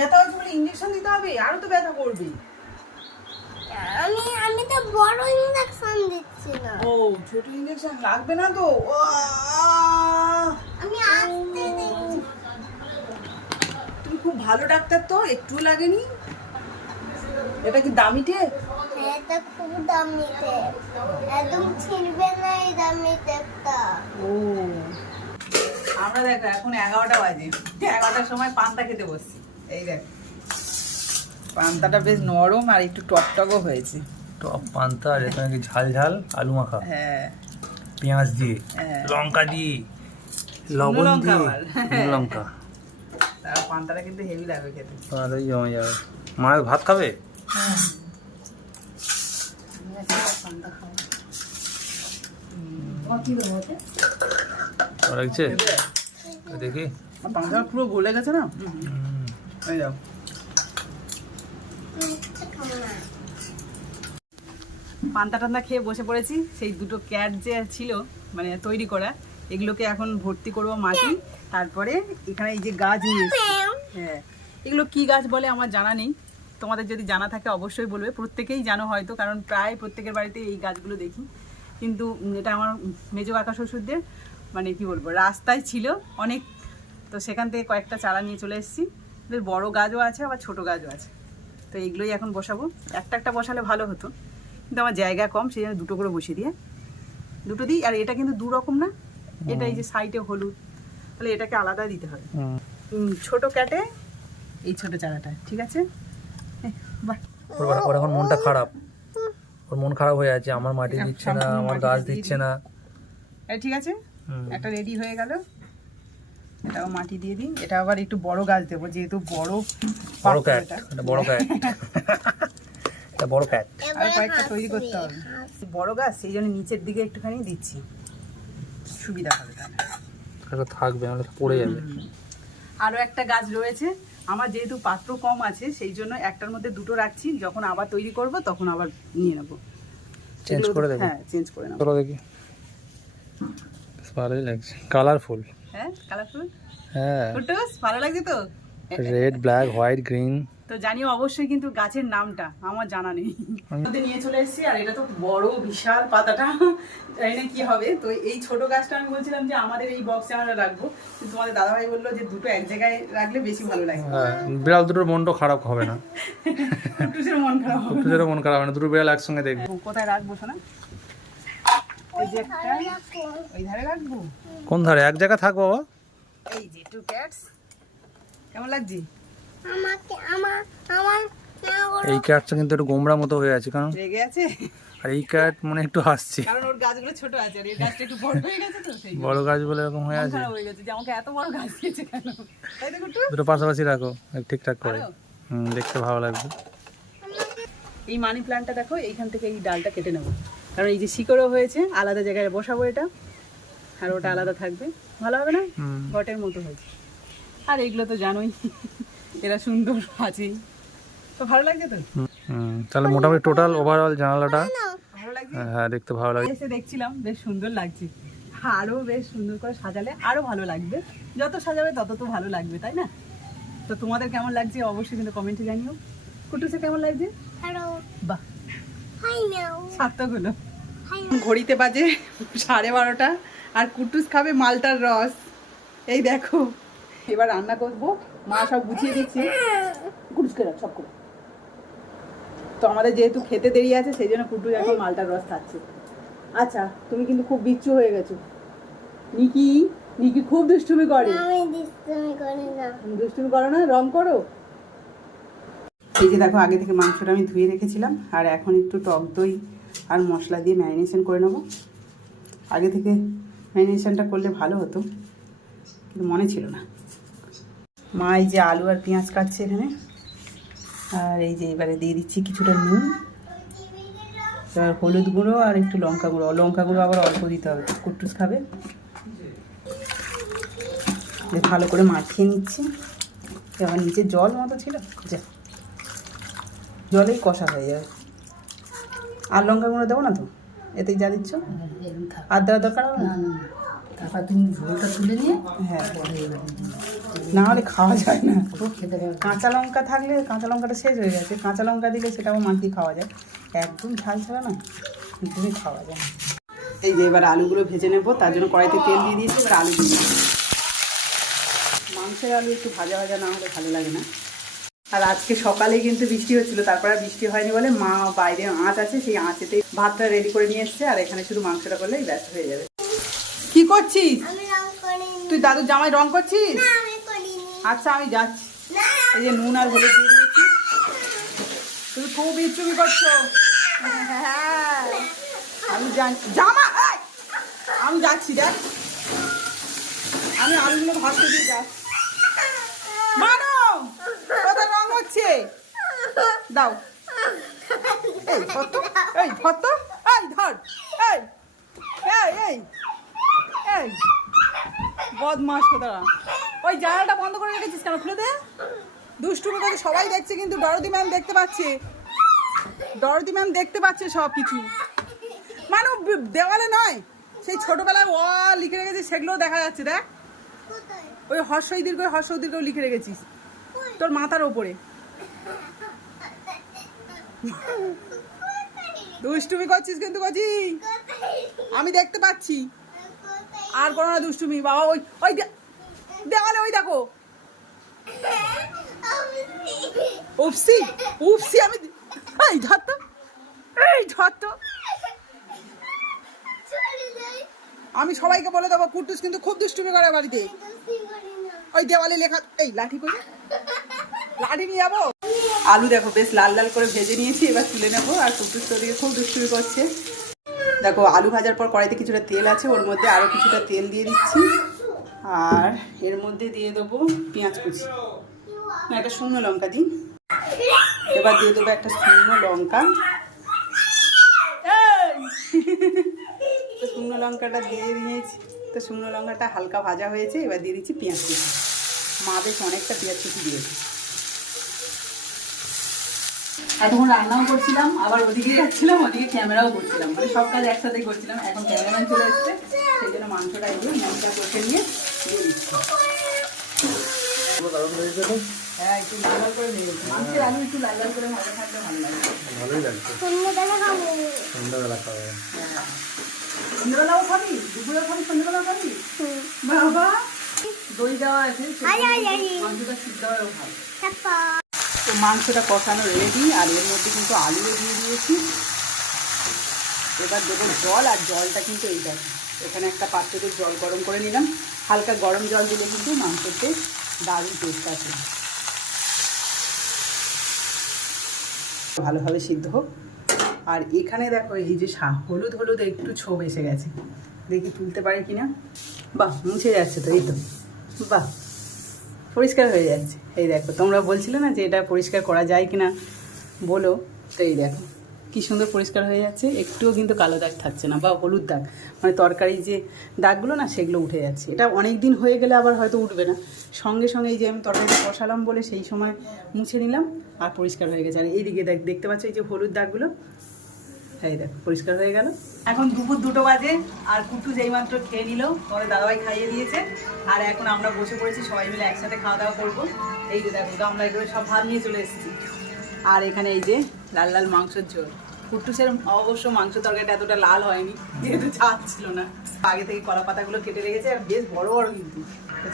ব্যথা হচ্ছে বলে ইঞ্জেকশন দিতে হবে আরও তো ব্যথা করবে। আমি আমি তো বড় ইঞ্জেকশন দিচ্ছি না। ও ছোট ইঞ্জেকশন লাগবে না তো? আমি আসতে তুমি খুব ভালো ডাক্তার তো একটু লাগেনি? এটা কি দামি টেপ? এটা খুব দামি টেপ। একদম ছিঁড়বে না এই দামি টেপটা। ও। আমরা দেখো এখন এগারোটা বাজে। এগারোটার সময় পান্তা খেতে বসছি। এই দেখ পান্তাটা বেশ নরম আর একটু টকটকও হয়েছে। টপ পান্তা আর এখানে কি ঝাল ঝাল আলু মাখা। হ্যাঁ। পেঁয়াজ দিয়ে হ্যাঁ। লঙ্কা দিয়ে লবণ লঙ্কা দিয়ে। লঙ্কা। পান্তাটা কিন্তু হেভি লাগবে খেতে। ভালোই জমে যাবে। মা ভাত খাবে? দেখি। পুরো গলে গেছে না। পান্তা টান্তা খেয়ে বসে পড়েছি। সেই দুটো ক্যাট যে ছিল মানে তৈরি করা, এগুলোকে এখন ভর্তি করব মাটি। তারপরে এখানে এই যে গাছ নিয়ে। হ্যাঁ এগুলো কি গাছ বলে আমার জানা নেই। তোমাদের যদি জানা থাকে অবশ্যই বলবে। প্রত্যেকেই জানো হয়তো, কারণ প্রায় প্রত্যেকের বাড়িতে এই গাছগুলো দেখি। কিন্তু এটা আমার মেজো কাকা শ্বশুরদের মানে কি বলব, রাস্তায় ছিল অনেক। তো সেখান থেকে কয়েকটা চারা নিয়ে চলে এসেছি। বেশ বড় গাছও আছে আবার ছোট গাছও আছে। তো এইগুলোই এখন বসাবো। একটা একটা বসালে ভালো হতো। কিন্তু আমার জায়গা কম সেই জন্য দুটো করে বসিয়ে দিয়ে দুটো দিই। আর এটা কিন্তু দু রকম না। এটা এই যে সাইডে হলুদ। তাহলে এটাকে আলাদা দিতে হবে। ছোট ক্যাটে এই ছোট চারাটা ঠিক আছে? ওর এখন মনটা খারাপ। ওর মন খারাপ হয়ে আছে। আমার মাটি দিচ্ছে না আমার গাছ দিচ্ছে না। ঠিক আছে। একটা রেডি হয়ে গেল। এটাও মাটি দিয়ে দিই। এটা আবার একটু বড় গাছ দেবো যেহেতু বড় বড় ক্যাট এটা। বড় ক্যাট এটা বড় ক্যাট আর কয়েকটা তৈরি করতে হবে। বড় গাছ সেই জন্য নিচের দিকে একটুখানি দিচ্ছি। সুবিধা হবে তাহলে। থাকবে নাহলে পড়ে যাবে। আরও একটা গাছ রয়েছে। আমার যেহেতু পাত্র কম আছে সেই জন্য একটার মধ্যে দুটো রাখছি। যখন আবার তৈরি করব তখন আবার নিয়ে নেব। চেঞ্জ করে দেবে। হ্যাঁ চেঞ্জ করে নেব। চলো দেখি। ভালোই লাগছে। কালারফুল। হ্যাঁ কালারফুল হ্যাঁ। ফুটুস ভালো লাগছে তো? রেড ব্ল্যাক হোয়াইট গ্রিন তো জানিও অবশ্যই কিন্তু গাছের নামটা আমার জানা নেই। নিয়ে চলে এসেছি আর এটা তো বড় বিশাল পাতাটা। জানি না কি হবে। তো এই ছোট গাছটা আমি বলছিলাম যে আমাদের এই বক্সে আমরা রাখব। কিন্তু তোমাদের দাদাভাই বলল যে দুটো এক জায়গায় রাখলে বেশি ভালো লাগবে হ্যাঁ বিড়াল দুটোর মনটা খারাপ হবে না। মন খারাপ মন খারাপ হবে না দুটো বিড়াল একসঙ্গে দেখবে। কোথায় রাখব শোনা? এই যে একটা ওই ধারে রাখব? কোন ধারে? এক জায়গা থাক বাবা। এই যে টু ক্যাটস কেমন লাগছে? আমাকে আমার আমার এই ক্যাটটা কিন্তু একটু গোমরা মতো হয়ে আছে কারণ রেগে আছে? আর এই ক্যাট মানে একটু হাসছে। কারণ ওর গাছগুলো ছোট আছে আর এই গাছটা একটু বড় হয়ে গেছে তো সেই বড় গাছ বলে এরকম হয়ে আছে? হয়ে গেছে যে আমাকে এত বড় গাছ দিয়েছে কেন? তাই কুটু দুটো পাশাপাশি রাখো ঠিকঠাক করে। হুম দেখতে ভালো লাগবে। এই মানি প্ল্যান্টটা দেখো এইখান থেকে এই ডালটা কেটে নেব। কারণ এই যে শিকড়ও হয়েছে আলাদা জায়গায় বসাবো এটা। আর ওটা আলাদা থাকবে। ভালো হবে না? হুম। ঘটের মতো হয়েছে। আর এগুলো তো জানোই এরা সুন্দর আছেই তো ভালো লাগছে তো? তাহলে মোটামুটি টোটাল ওভারঅল জানালাটা ভালো লাগছে? হ্যাঁ দেখতে ভালো লাগে এসে দেখছিলাম বেশ সুন্দর লাগছে। আরও বেশ সুন্দর করে সাজালে আরও ভালো লাগবে। যত সাজাবে তত তো ভালো লাগবে তাই না? তো তোমাদের কেমন লাগছে অবশ্যই কিন্তু কমেন্টে জানিও। কুটুসে কেমন লাগছে? হ্যালো বাহ। হাই নাও সার্থক হলো। ঘড়িতে বাজে সাড়ে বারোটা আর কুটুস খাবে মালটার রস। এই দেখো এবার রান্না করব। মা সব গুছিয়ে দিচ্ছে। কুটুসকে রাখ সব করে। তো আমাদের যেহেতু খেতে দেরি আছে সেই জন্য কুটুস এখন মালটার রস খাচ্ছে। আচ্ছা তুমি কিন্তু খুব বিচ্ছু হয়ে গেছো। নিকি নিকি খুব দুষ্টুমি করে। দুষ্টুমি করো না রং করো। এই যে দেখো আগে থেকে মাংসটা আমি ধুয়ে রেখেছিলাম আর এখন একটু টক দই আর মশলা দিয়ে ম্যারিনেশন করে নেব। আগে থেকে ম্যারিনেশনটা করলে ভালো হতো, কিন্তু মনে ছিল না। মা এই যে আলু আর পেঁয়াজ কাটছে এখানে, আর এই যে এবারে দিয়ে দিচ্ছি কিছুটা নুন, এবার হলুদ গুঁড়ো আর একটু লঙ্কা গুঁড়ো। লঙ্কা গুঁড়ো আবার অল্প দিতে হবে কুটুস খাবে। ভালো করে মাখিয়ে নিচ্ছি। এবার নিচে জল মতো ছিল, যা। জলেই কষা হয়ে যাবে। আর লঙ্কা গুঁড়ো দেবো না তো? এতেই যা দিচ্ছ? আর দেওয়ার দরকার হবে না? তারপর তুমি ঝোলটা তুলে নিয়ে হ্যাঁ। না হলে খাওয়া যায় না। কাঁচা লঙ্কা থাকলে কাঁচা লঙ্কাটা শেষ হয়ে গেছে। কাঁচা লঙ্কা দিলে সেটা সেটাও মাখিয়ে খাওয়া যায়। একদম ঝাল ছাড়া না একদমই খাওয়া যায় না। এই যে এবার আলুগুলো ভেজে নেব তার জন্য কড়াইতে তেল দিয়ে দিয়েছি এবার আলু দিয়ে। মাংসের আলু একটু ভাজা ভাজা না হলে ভালো লাগে না। আর আজকে সকালে কিন্তু বৃষ্টি হচ্ছিল তারপরে আর বৃষ্টি হয়নি বলে মা বাইরে আঁচ আছে সেই আঁচেতে ভাতটা রেডি করে নিয়ে এসছে আর এখানে শুধু মাংসটা করলেই ব্যস্ত হয়ে যাবে। কি করছিস? তুই দাদুর জামাই রং করছিস? আচ্ছা আমি যাচ্ছি। এই যে নুন আর হলুদ দিয়ে দিয়েছি। তুমি খুব বিচ্ছুমি করছ। হ্যাঁ আমি জানি। জামা! আমি যাচ্ছি দেখ। আমি আলুগুলো ভাজতে দিয়ে যাচ্ছি। হচ্ছে? দাও। এই ধর এই ধর তো এই, ধর। এই এই এই এই। বদমাস কোথায় ওই জানালাটা বন্ধ করে রেখেছিস কেন? খুলে দে। দুষ্টুমি করে সবাই দেখছে, কিন্তু ডরদি ম্যাম দেখতে পাচ্ছে। ডরদি ম্যাম দেখতে পাচ্ছে সব কিছু। মানে দেওয়ালে নয়। সেই ছোটবেলায় ও লিখে রেখেছিস সেগুলোও দেখা যাচ্ছে, দেখ। ওই হর্ষই দীর্ঘ হর্ষ দীর্ঘ লিখে রেখেছিস। তোর মাথার ওপরে। দুষ্টুমি করছিস কিন্তু কচি। আমি দেখতে পাচ্ছি। আর কোনো না দুষ্টুমি। বাবা, ওই ওই দেওয়ালে ওই দেখো। উপসি উপসি, আমি এই ধর তো। এই ধর তো। আমি সবাইকে বলে দেবো, কুটুস কিন্তু খুব দুষ্টুমি করে বাড়িতে। ওই দেওয়ালে লেখা এই লাঠি করে লাঠি নিয়ে যাব? আলু দেখো, বেশ লাল লাল করে ভেজে নিয়েছি, এবার তুলে নেব আর কুটুস তো দিয়ে খুব দুষ্টুমি করছে। দেখো, আলু ভাজার পর কড়াইতে কিছুটা তেল আছে, ওর মধ্যে আরও কিছুটা তেল দিয়ে দিচ্ছি। আর এর মধ্যে দিয়ে দেবো পেঁয়াজ কুচি। না একটা শুকনো লঙ্কা দিই। এবার দিয়ে দেবো একটা শুকনো লঙ্কা। শুকনো লঙ্কাটা দিয়ে দিয়েছি। তো শুকনো লঙ্কাটা হালকা ভাজা হয়েছে, এবার দিয়ে দিচ্ছি পেঁয়াজ কুচি। মা বেশ অনেকটা পেঁয়াজ কুচি দিয়েছে। এতক্ষণ রান্নাও করছিলাম আবার ওদিকে যাচ্ছিলাম ওদিকে ক্যামেরাও করছিলাম। মানে সব কাজ একসাথে করছিলাম এখন ক্যামেরাম্যান চলে এসছে সেই জন্য মাংসটা কষে নিয়ে দিয়ে দিচ্ছি। তো হ্যাঁ একটু লাল লাল করে নিয়ে গেছি মাংসের আলু একটু লাল লাল করে ভাজা থাকলে ভালো লাগে। ভালোই লাগছে সন্ধ্যাবেলা খাওয়া যায়। খাবি। দুপুরেও খাবি? সন্ধ্যেবেলাও খাবি? বাবা! দই দেওয়া আছে। মাংসটা সিদ্ধ হয়েও তো মাংসটা কষানো রেডি আর এর মধ্যে কিন্তু আলুও দিয়ে দিয়েছি। এবার দেবো জল, আর জলটা কিন্তু এই দেখো, এখানে একটা পাত্রতে জল গরম করে নিলাম। হালকা গরম জল দিলে কিন্তু মাংসতে দারুণ টেস্ট আছে। ভালোভাবে সিদ্ধ হোক। আর এখানে দেখো, এই যে হলুদ হলুদ একটু ছোপ এসে গেছে। দেখি তুলতে পারি কিনা। বাহ, মুছে যাচ্ছে তো, এই তো। বাহ। পরিষ্কার হয়ে যাচ্ছে। এই দেখো, তোমরা বলছিলে না যে এটা পরিষ্কার করা যায় কি না বলো, তো এই দেখো, কী সুন্দর পরিষ্কার হয়ে যাচ্ছে। একটুও কিন্তু কালো দাগ থাকছে না, বা হলুদ দাগ। মানে তরকারির যে দাগগুলো না, সেগুলো উঠে যাচ্ছে। এটা অনেক দিন হয়ে গেলে আবার হয়তো উঠবে না। সঙ্গে সঙ্গে এই যে আমি তরকারিটা কষালাম বলে সেই সময় মুছে নিলাম আর পরিষ্কার হয়ে গেছে। আর এইদিকে দেখ, দেখতে পাচ্ছ এই যে হলুদ দাগগুলো? এই দেখো পরিষ্কার হয়ে গেল। এখন দুপুর দুটো বাজে আর কুটু যেই মাত্র খেয়ে নিল তোমাদের দাদাভাই খাইয়ে দিয়েছে। আর এখন আমরা বসে পড়েছি সবাই মিলে একসাথে খাওয়া দাওয়া করব। এই যে দেখো গামলায় করে সব ভাত নিয়ে চলে এসেছি। আর এখানে এই যে লাল লাল মাংসের ঝোল। কুট্টুসের অবশ্য মাংস তরকারিটা এতটা লাল হয়নি যেহেতু চাপ ছিল না। আগে থেকে কলা পাতাগুলো কেটে রেখেছে আর বেশ বড় বড় কিন্তু।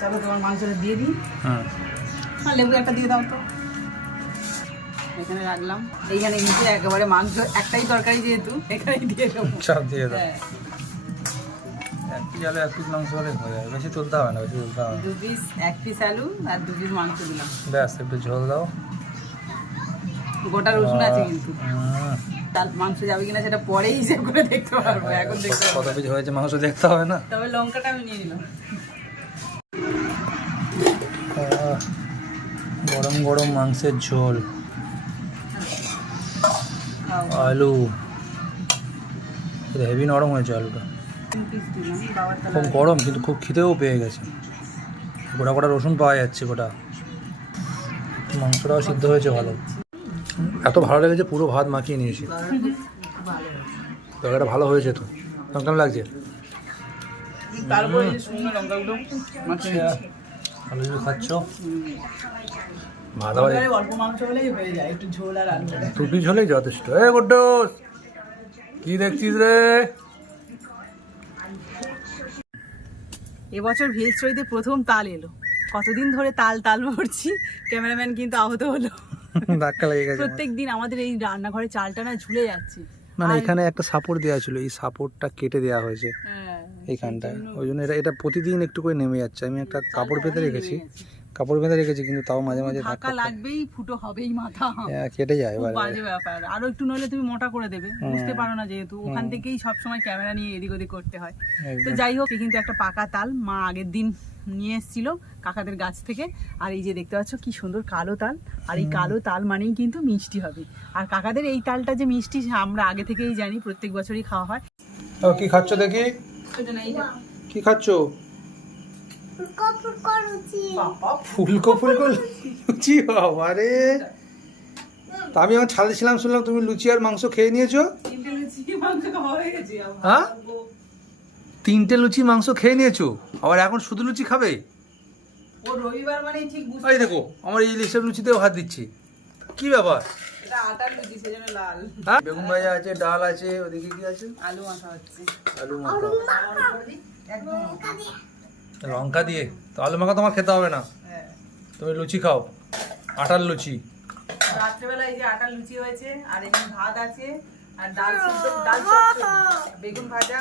চলো তোমার মাংসটা দিয়ে দিই। হুম আর লেবু একটা দিয়ে দাও তো। এখানে রাখলাম। এইখানে নিচে একেবারে মাংস একটাই তরকারি যেহেতু এখানেই দিয়ে দেবো। চাপ দিয়ে দাও। হ্যাঁ। এক পিস আলু এক পিস মাংস হলে হয়ে যাবে। বেশি তুলতে হবে না বেশি তুলতে হবে দু পিস এক পিস আলু আর দু পিস মাংস দিলাম। ব্যাস একটু ঝোল দাও। গোটা রসুন আছে কিন্তু। তার মাংস যাবে কিনা সেটা পরেই হিসেব করে দেখতে পারব এখন দেখতে কত পিস হয়েছে মাংস দেখতে হবে না? তবে লঙ্কাটা আমি নিয়ে নিলাম। গরম গরম মাংসের ঝোল। আলু। হেভি নরম হয়েছে আলুটা। খুব গরম কিন্তু খুব খিদেও পেয়ে গেছে। গোটা গোটা রসুন পাওয়া যাচ্ছে গোটা। মাংসটাও সিদ্ধ হয়েছে ভালো। এত ভালো লেগেছে পুরো ভাত মাখিয়ে নিয়েছি। তরকারিটা ভালো হয়েছে তো। কেমন লাগছে। আলু খাচ্ছ। ভাত আবার অল্প মাংস হলেই হয়ে যায় একটু ঝোল আর আলু। টুপি ঝোলেই যথেষ্ট। এ গুড্ডুস কি দেখছিস রে? এবছর ভেজ চৈতে প্রথম তাল এলো। কতদিন ধরে তাল তাল ভরছি ক্যামেরাম্যান কিন্তু আহত হলো। ধাক্কা লেগে গেছে প্রত্যেক দিন আমাদের এই রান্নাঘরে চালটা না ঝুলে যাচ্ছে। না না এখানে একটা সাপোর্ট দেওয়া ছিল এই সাপোর্টটা কেটে দেওয়া হয়েছে হ্যাঁ, এইখানটায়। ওই জন্য এটা এটা প্রতিদিন একটু করে নেমে যাচ্ছে। আমি একটা কাপড় বেঁধে রেখেছি। কাপড় বেঁধে রেখেছি কিন্তু তাও মাঝে মাঝে ধাক্কা ধাক্কা লাগবেই ফুটো হবেই মাথা। হ্যাঁ, কেটে যায় এবার। বাজে ব্যাপার। আরও একটু নইলে তুমি মোটা করে দেবে বুঝতে পারো না যেহেতু। ওখান থেকেই সব সময় ক্যামেরা নিয়ে এদিক ওদিক করতে হয়। তো যাই হোক কিন্তু একটা পাকা তাল। মা আগের দিন নিয়ে এসেছিল কাকাদের গাছ থেকে। আর এই যে দেখতে পাচ্ছ কি সুন্দর কালো তাল। আর এই কালো তাল মানেই কিন্তু মিষ্টি হবে। আর কাকাদের এই তালটা যে মিষ্টি আমরা আগে থেকেই জানি প্রত্যেক বছরই খাওয়া হয়। কি খাচ্ছ দেখি? কি খাচ্ছ? ফুলকো ফুলকো লুচি বাবা, রে। তা আমি আমার ছাদে ছিলাম শুনলাম তুমি লুচি আর মাংস খেয়ে নিয়েছো। তিনটে লুচি মাংস খাওয়া হয়ে তিনটে লুচি মাংস খেয়ে নিয়েছো? আবার এখন শুধু লুচি খাবে? ও রবিবার মানেই ঠিক বুঝতে এই দেখো আমার এই লিস্টের লুচিতেও হাত দিচ্ছি। কি ব্যাপার? হ্যাঁ? বেগুন ভাজা আছে ডাল আছে ওদিকে কি আছে? আলু মাখা হচ্ছে। আলু মাখা। একদম। লঙ্কা দিয়ে তো আলু মাখা তোমার খেতে হবে না। হ্যাঁ। তুমি লুচি খাও আটার লুচি। রাত্রেবেলা এই যে আটার লুচি হয়েছে আর এখানে ভাত আছে আর ডাল ডাল বেগুন ভাজা।